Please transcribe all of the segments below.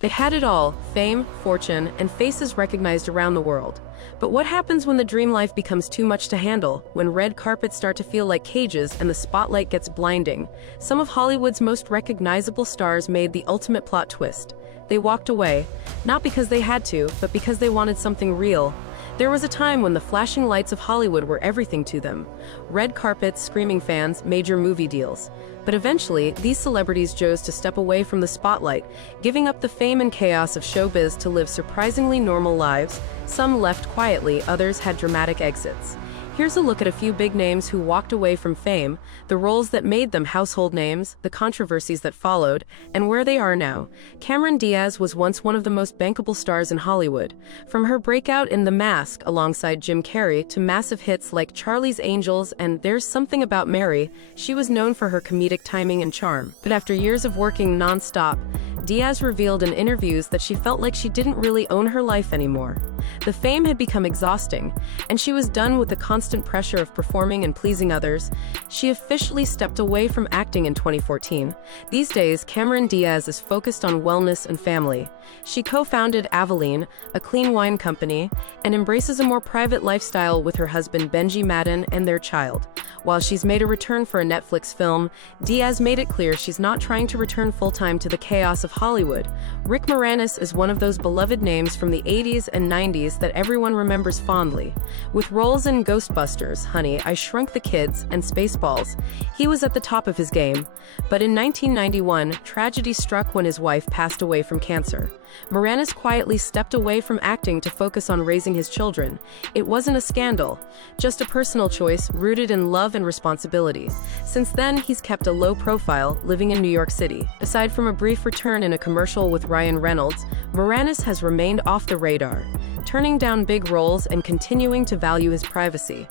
They had it all: fame, fortune, and faces recognized around the world. But what happens when the dream life becomes too much to handle, when red carpets start to feel like cages and the spotlight gets blinding? Some of Hollywood's most recognizable stars made the ultimate plot twist. They walked away, not because they had to, but because they wanted something real. There was a time when the flashing lights of Hollywood were everything to them. Red carpets, screaming fans, major movie deals. But eventually, these celebrities chose to step away from the spotlight, giving up the fame and chaos of showbiz to live surprisingly normal lives. Some left quietly, others had dramatic exits. Here's a look at a few big names who walked away from fame, the roles that made them household names, the controversies that followed, and where they are now. Cameron Diaz was once one of the most bankable stars in Hollywood. From her breakout in The Mask alongside Jim Carrey to massive hits like Charlie's Angels and There's Something About Mary, she was known for her comedic timing and charm. But after years of working non-stop, Diaz revealed in interviews that she felt like she didn't really own her life anymore. The fame had become exhausting, and she was done with the constant pressure of performing and pleasing others. She officially stepped away from acting in 2014. These days, Cameron Diaz is focused on wellness and family. She co-founded Aveline, a clean wine company, and embraces a more private lifestyle with her husband Benji Madden and their child. While she's made a return for a Netflix film, Diaz made it clear she's not trying to return full-time to the chaos of Hollywood. Rick Moranis is one of those beloved names from the 80s and 90s that everyone remembers fondly. With roles in Ghostbusters, Honey, I Shrunk the Kids, and Spaceballs, he was at the top of his game. But in 1991, tragedy struck when his wife passed away from cancer. Moranis quietly stepped away from acting to focus on raising his children. It wasn't a scandal, just a personal choice rooted in love and responsibility. Since then, he's kept a low profile, living in New York City. Aside from a brief return in a commercial with Ryan Reynolds, Moranis has remained off the radar, turning down big roles and continuing to value his privacy.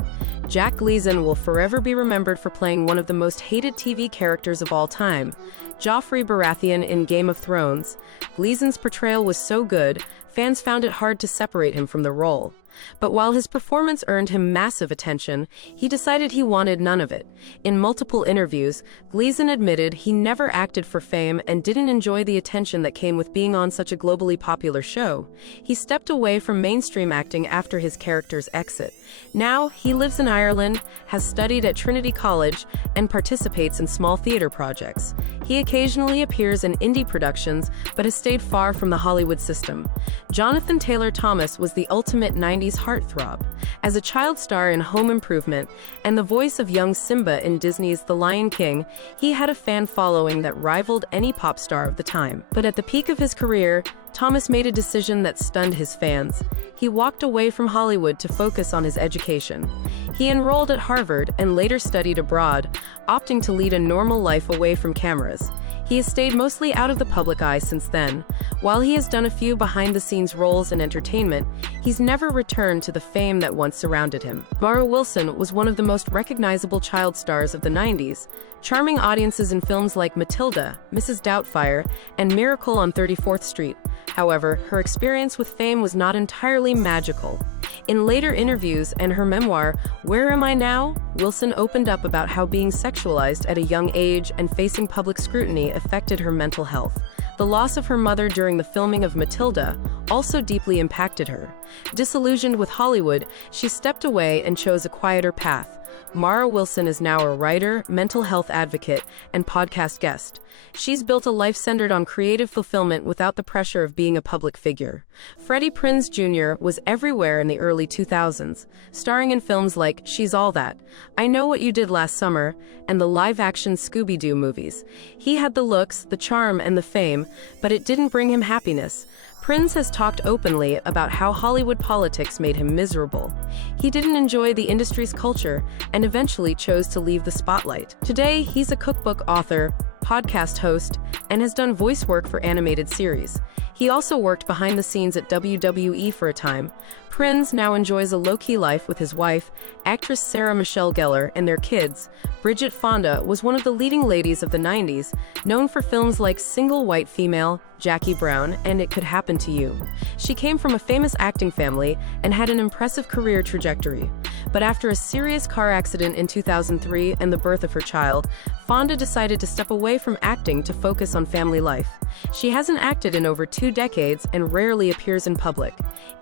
Jack Gleason will forever be remembered for playing one of the most hated TV characters of all time, Joffrey Baratheon in Game of Thrones. Gleason's portrayal was so good, fans found it hard to separate him from the role. But while his performance earned him massive attention, he decided he wanted none of it. In multiple interviews, Gleason admitted he never acted for fame and didn't enjoy the attention that came with being on such a globally popular show. He stepped away from mainstream acting after his character's exit. Now, he lives in Ireland, has studied at Trinity College, and participates in small theater projects. He occasionally appears in indie productions, but has stayed far from the Hollywood system. Jonathan Taylor Thomas was the ultimate 90s heartthrob. As a child star in Home Improvement and the voice of young Simba in Disney's The Lion King, he had a fan following that rivaled any pop star of the time. But at the peak of his career, Thomas made a decision that stunned his fans. He walked away from Hollywood to focus on his education. He enrolled at Harvard and later studied abroad, opting to lead a normal life away from cameras. He has stayed mostly out of the public eye since then. While he has done a few behind-the-scenes roles in entertainment, he's never returned to the fame that once surrounded him. Mara Wilson was one of the most recognizable child stars of the 90s, charming audiences in films like Matilda, Mrs. Doubtfire, and Miracle on 34th Street. However, her experience with fame was not entirely magical. In later interviews and her memoir, Where Am I Now?, Wilson opened up about how being sexualized at a young age and facing public scrutiny affected her mental health. The loss of her mother during the filming of Matilda also deeply impacted her. Disillusioned with Hollywood, she stepped away and chose a quieter path. Mara Wilson is now a writer, mental health advocate, and podcast guest. She's built a life centered on creative fulfillment without the pressure of being a public figure. Freddie Prinze Jr. was everywhere in the early 2000s, starring in films like She's All That, I Know What You Did Last Summer, and the live-action Scooby-Doo movies. He had the looks, the charm, and the fame, but it didn't bring him happiness. Prinze has talked openly about how Hollywood politics made him miserable. He didn't enjoy the industry's culture and eventually chose to leave the spotlight. Today, he's a cookbook author, podcast host, and has done voice work for animated series. He also worked behind the scenes at WWE for a time. Prinze now enjoys a low-key life with his wife, actress Sarah Michelle Gellar, and their kids. Bridget Fonda was one of the leading ladies of the 90s, known for films like Single White Female, Jackie Brown, and It Could Happen to You. She came from a famous acting family and had an impressive career trajectory. But after a serious car accident in 2003 and the birth of her child, Fonda decided to step away from acting to focus on family life. She hasn't acted in over 2 decades and rarely appears in public.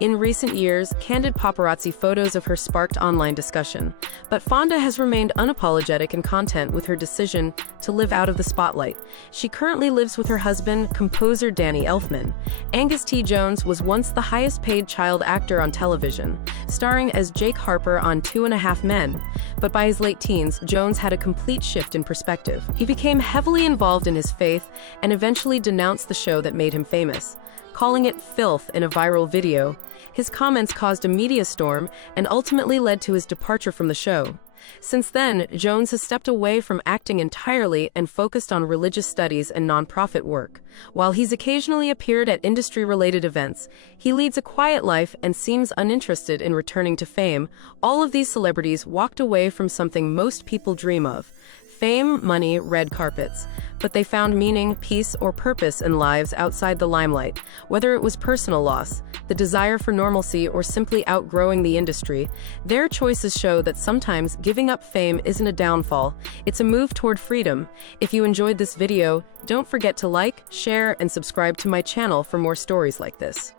In recent years, candid paparazzi photos of her sparked online discussion. But Fonda has remained unapologetic in content with her decision to live out of the spotlight. She currently lives with her husband, composer Danny Elfman. Angus T. Jones was once the highest-paid child actor on television, starring as Jake Harper on 2.5 Men. But by his late teens, Jones had a complete shift in perspective. He became heavily involved in his faith and eventually denounced the show that made him famous, calling it filth in a viral video. His comments caused a media storm and ultimately led to his departure from the show. Since then, Jones has stepped away from acting entirely and focused on religious studies and nonprofit work. While he's occasionally appeared at industry-related events, he leads a quiet life and seems uninterested in returning to fame. All of these celebrities walked away from something most people dream of: fame, money, red carpets. But they found meaning, peace, or purpose in lives outside the limelight. Whether it was personal loss, the desire for normalcy, or simply outgrowing the industry, their choices show that sometimes giving up fame isn't a downfall, it's a move toward freedom. If you enjoyed this video, don't forget to like, share, and subscribe to my channel for more stories like this.